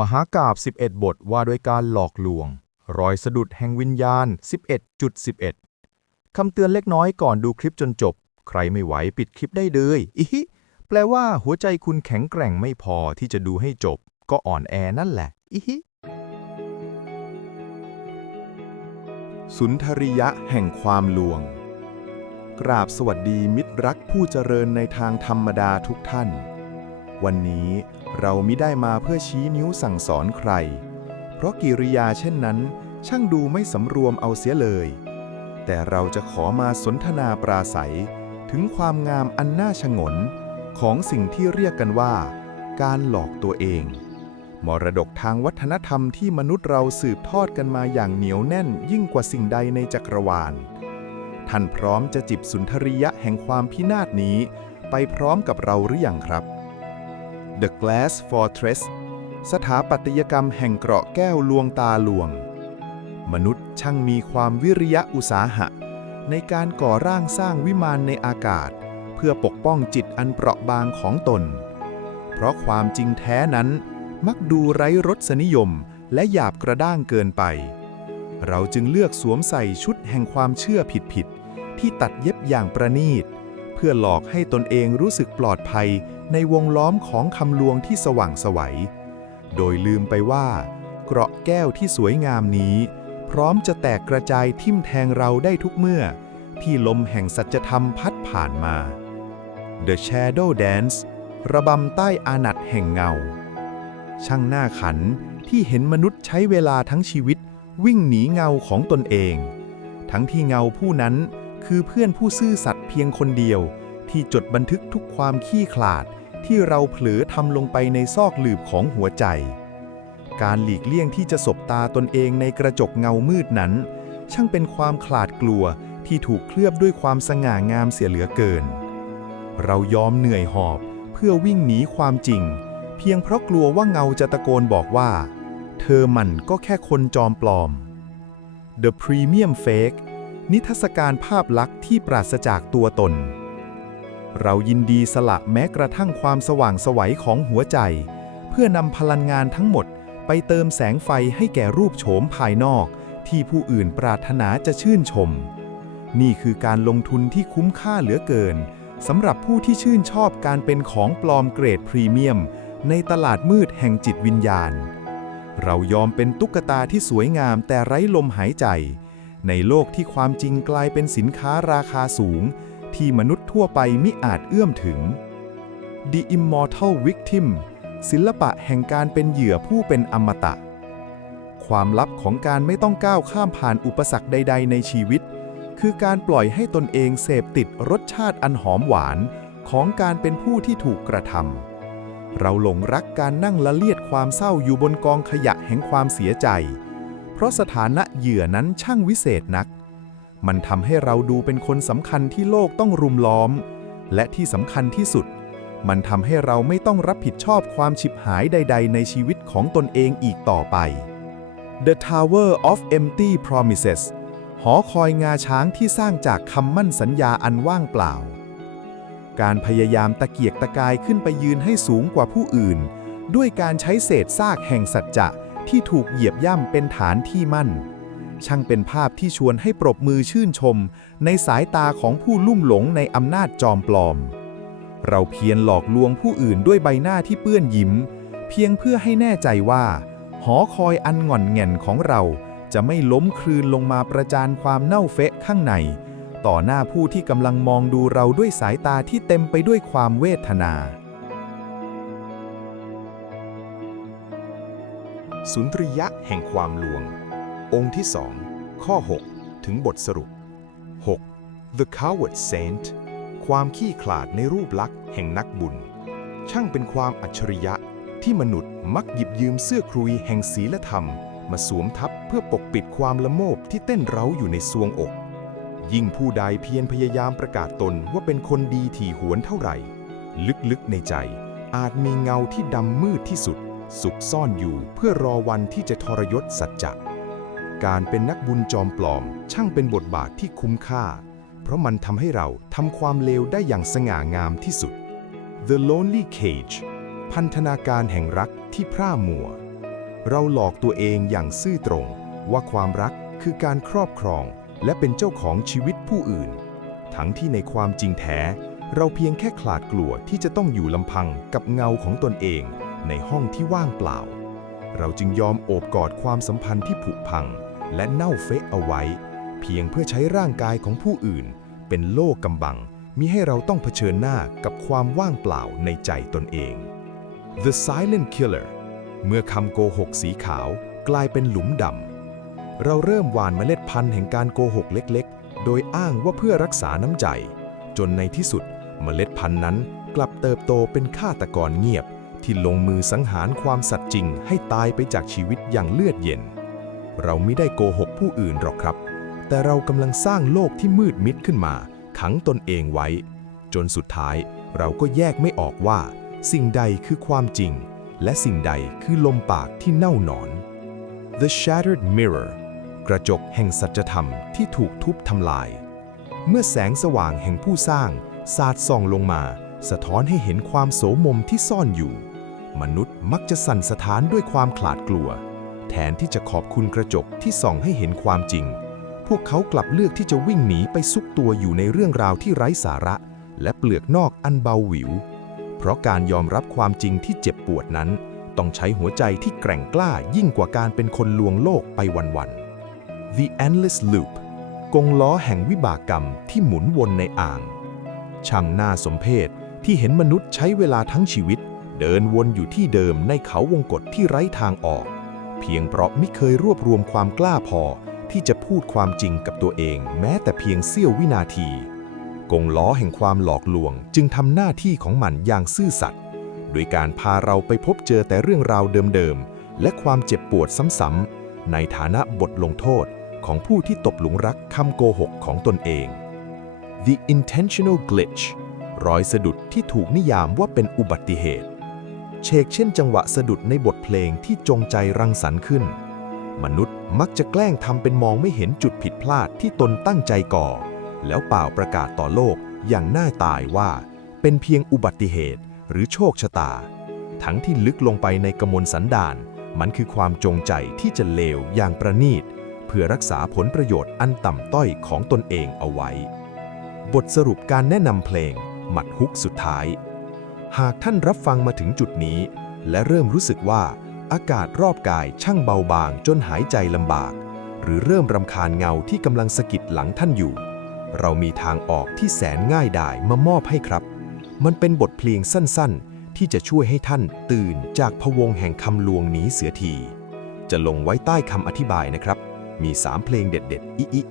มหากาพย์11 บทว่าด้วยการหลอกลวงรอยสะดุดแห่งวิญญาณ 11.11 คำเตือนเล็กน้อยก่อนดูคลิปจนจบ ใครไม่ไหวปิดคลิปได้เลยอิฮิแปลว่าหัวใจคุณแข็งแกร่งไม่พอที่จะดูให้จบ ก็อ่อนแอนั่นแหละอิฮิสุนทรียะแห่งความลวง กราบสวัสดีมิตรรักผู้เจริญในทางธรรมดาทุกท่าน วันนี้เรามิได้มาเพื่อชี้นิ้วสั่งสอนใคร เพราะกิริยาเช่นนั้นช่างดูไม่สำรวมเอาเสียเลย แต่เราจะขอมาสนทนาปราศัยถึงความงามอันน่าฉงนของสิ่งที่เรียกกันว่าการหลอกตัวเอง มรดกทางวัฒนธรรมที่มนุษย์เราสืบทอดกันมาอย่างเหนียวแน่นยิ่งกว่าสิ่งใดในจักรวาล ท่านพร้อมจะจิบสุนทรียะแห่งความพินาศนี้ไปพร้อมกับเราหรือยังครับ The Glass Fortress สถาปัตยกรรมแห่งเกราะแก้วลวงตาลวง มนุษย์ช่างมีความวิริยะอุตสาหะในการก่อร่างสร้างวิมานในอากาศเพื่อปกป้องจิตอันเปราะบางของตน เพราะความจริงแท้นั้นมักดูไร้รสนิยมและหยาบกระด้างเกินไป เราจึงเลือกสวมใส่ชุดแห่งความเชื่อผิดๆที่ตัดเย็บอย่างประณีตเพื่อหลอกให้ตนเองรู้สึกปลอดภัยในวงล้อมของคำลวงที่สว่างไสวโดยลืมไปว่าเกราะแก้วที่สวยงามนี้พร้อมจะแตกกระจายทิ่มแทงเราได้ทุกเมื่อที่ลมแห่งสัจธรรมพัดผ่านมา The Shadow Dance ระบำใต้อานัตแห่งเงาช่างน่าขันที่เห็นมนุษย์ใช้เวลาทั้งชีวิตวิ่งหนีเงาของตนเองทั้งที่เงาผู้นั้นคือเพื่อนผู้ซื่อสัตย์เพียงคนเดียวที่จดบันทึกทุกความขี้ขลาดที่เราเผลอทำลงไปในซอกหลืบของหัวใจการหลีกเลี่ยงที่จะสบตาตนเองในกระจกเงามืดนั้นช่างเป็นความขลาดกลัวที่ถูกเคลือบด้วยความสง่างามเสียเหลือเกินเรายอมเหนื่อยหอบเพื่อวิ่งหนีความจริงเพียงเพราะกลัวว่าเงาจะตะโกนบอกว่าเธอมันก็แค่คนจอมปลอม The Premium Fake นิทรรศการภาพลักษณ์ที่ปราศจากตัวตนเรายินดีสละแม้กระทั่งความสว่างไสวของหัวใจเพื่อนำพลังงานทั้งหมดไปเติมแสงไฟให้แก่รูปโฉมภายนอกที่ผู้อื่นปรารถนาจะชื่นชมนี่คือการลงทุนที่คุ้มค่าเหลือเกินสำหรับผู้ที่ชื่นชอบการเป็นของปลอมเกรดพรีเมียมในตลาดมืดแห่งจิตวิญญาณเรายอมเป็นตุ๊กตาที่สวยงามแต่ไร้ลมหายใจในโลกที่ความจริงกลายเป็นสินค้าราคาสูงที่มนุษย์ทั่วไปมิอาจเอื้อมถึง The Immortal Victim ศิลปะแห่งการเป็นเหยื่อผู้เป็นอมตะความลับของการไม่ต้องก้าวข้ามผ่านอุปสรรคใดๆในชีวิตคือการปล่อยให้ตนเองเสพติดรสชาติอันหอมหวานของการเป็นผู้ที่ถูกกระทำเราหลงรักการนั่งละเลียดความเศร้าอยู่บนกองขยะแห่งความเสียใจเพราะสถานะเหยื่อนั้นช่างวิเศษนักมันทำให้เราดูเป็นคนสำคัญที่โลกต้องรุมล้อมและที่สำคัญที่สุดมันทำให้เราไม่ต้องรับผิดชอบความฉิบหายใดๆในชีวิตของตนเองอีกต่อไป The Tower of Empty Promises หอคอยงาช้างที่สร้างจากคำมั่นสัญญาอันว่างเปล่าการพยายามตะเกียกตะกายขึ้นไปยืนให้สูงกว่าผู้อื่นด้วยการใช้เศษซากแห่งสัจจะที่ถูกเหยียบย่ำเป็นฐานที่มั่นช่างเป็นภาพที่ชวนให้ปรบมือชื่นชมในสายตาของผู้ลุ่มหลงในอำนาจจอมปลอมเราเพียรหลอกลวงผู้อื่นด้วยใบหน้าที่เปื้อนยิ้มเพียงเพื่อให้แน่ใจว่าหอคอยอันหง่อนแง่นของเราจะไม่ล้มคลืนลงมาประจานความเน่าเฟะข้างในต่อหน้าผู้ที่กำลังมองดูเราด้วยสายตาที่เต็มไปด้วยความเวทนาสุนทรียะแห่งความลวงองค์ที่ 2 ข้อ 6 ถึงบทสรุป 6. The Coward Saint ความขี้ขลาดในรูปลักษณ์แห่งนักบุญช่างเป็นความอัจฉริยะที่มนุษย์มักหยิบยืมเสื้อครุยแห่งศีลธรรมมาสวมทับเพื่อปกปิดความละโมบที่เต้นเร้าอยู่ในซวงอกยิ่งผู้ใดเพียรพยายามประกาศตนว่าเป็นคนดีถี่หวนเท่าไหร่ลึกๆในใจอาจมีเงาที่ดำมืดที่สุดซุกซ่อนอยู่เพื่อรอวันที่จะทรยศสัจจะการเป็นนักบุญจอมปลอมช่างเป็นบทบาทที่คุ้มค่าเพราะมันทำให้เราทำความเลวได้อย่างสง่างามที่สุด The Lonely Cage พันธนาการแห่งรักที่พร่ามัว เราหลอกตัวเองอย่างซื่อตรงว่าความรักคือการครอบครองและเป็นเจ้าของชีวิตผู้อื่นทั้งที่ในความจริงแท้เราเพียงแค่ขลาดกลัวที่จะต้องอยู่ลำพังกับเงาของตนเองในห้องที่ว่างเปล่าเราจึงยอมโอบกอดความสัมพันธ์ที่ผุพังและเน่าเฟะเอาไว้เพียงเพื่อใช้ร่างกายของผู้อื่นเป็นโล่กำบังมิให้เราต้องเผชิญหน้ากับความว่างเปล่าในใจตนเอง The Silent Killer เมื่อคำโกหกสีขาวกลายเป็นหลุมดำเราเริ่มหว่านเมล็ดพันธุ์แห่งการโกหกเล็กๆโดยอ้างว่าเพื่อรักษาน้ำใจจนในที่สุดเมล็ดพันธุ์นั้นกลับเติบโตเป็นฆาตกรเงียบที่ลงมือสังหารความสัตย์จริงให้ตายไปจากชีวิตอย่างเลือดเย็นเราไม่ได้โกหกผู้อื่นหรอกครับแต่เรากำลังสร้างโลกที่มืดมิดขึ้นมาขังตนเองไว้จนสุดท้ายเราก็แยกไม่ออกว่าสิ่งใดคือความจริงและสิ่งใดคือลมปากที่เน่าหนอน The Shattered Mirror กระจกแห่งสัจธรรมที่ถูกทุบทำลายเมื่อแสงสว่างแห่งผู้สร้างสาดส่องลงมาสะท้อนให้เห็นความโสมมที่ซ่อนอยู่มนุษย์มักจะสั่นสะท้านด้วยความขลาดกลัวแทนที่จะขอบคุณกระจกที่ส่องให้เห็นความจริงพวกเขากลับเลือกที่จะวิ่งหนีไปซุกตัวอยู่ในเรื่องราวที่ไร้สาระและเปลือกนอกอันเบาหวิวเพราะการยอมรับความจริงที่เจ็บปวดนั้นต้องใช้หัวใจที่แกร่งกล้ายิ่งกว่าการเป็นคนลวงโลกไปวันๆ The Endless Loop กงล้อแห่งวิบากกรรมที่หมุนวนในอ่างช่างน่าสมเพชที่เห็นมนุษย์ใช้เวลาทั้งชีวิตเดินวนอยู่ที่เดิมในเขาวงกฏที่ไร้ทางออกเพียงเพราะไม่เคยรวบรวมความกล้าพอที่จะพูดความจริงกับตัวเองแม้แต่เพียงเสี้ยววินาทีกงล้อแห่งความหลอกลวงจึงทำหน้าที่ของมันอย่างซื่อสัตย์โดยการพาเราไปพบเจอแต่เรื่องราวเดิมๆและความเจ็บปวดซ้ำๆในฐานะบทลงโทษของผู้ที่ตกหลุมรักคำโกหกของตนเอง The Intentional Glitch รอยสะดุดที่ถูกนิยามว่าเป็นอุบัติเหตุเชกเช่นจังหวะสะดุดในบทเพลงที่จงใจรังสรรค์ขึ้นมนุษย์มักจะแกล้งทำเป็นมองไม่เห็นจุดผิดพลาดที่ตนตั้งใจก่อแล้วเป่าประกาศต่อโลกอย่างน่าตายว่าเป็นเพียงอุบัติเหตุหรือโชคชะตาทั้งที่ลึกลงไปในกมลสันดานมันคือความจงใจที่จะเลวอย่างประณีตเพื่อรักษาผลประโยชน์อันต่ำต้อยของตนเองเอาไว้บทสรุปการแนะนำเพลงหมัดฮุกสุดท้ายหากท่านรับฟังมาถึงจุดนี้และเริ่มรู้สึกว่าอากาศรอบกายช่างเบาบางจนหายใจลำบากหรือเริ่มรำคาญเงาที่กำลังสะกิดหลังท่านอยู่เรามีทางออกที่แสนง่ายดายมามอบให้ครับมันเป็นบทเพลงสั้นๆที่จะช่วยให้ท่านตื่นจากพวงแห่งคำลวงนี้เสียทีจะลงไว้ใต้คำอธิบายนะครับมี3เพลงเด็ดๆอิ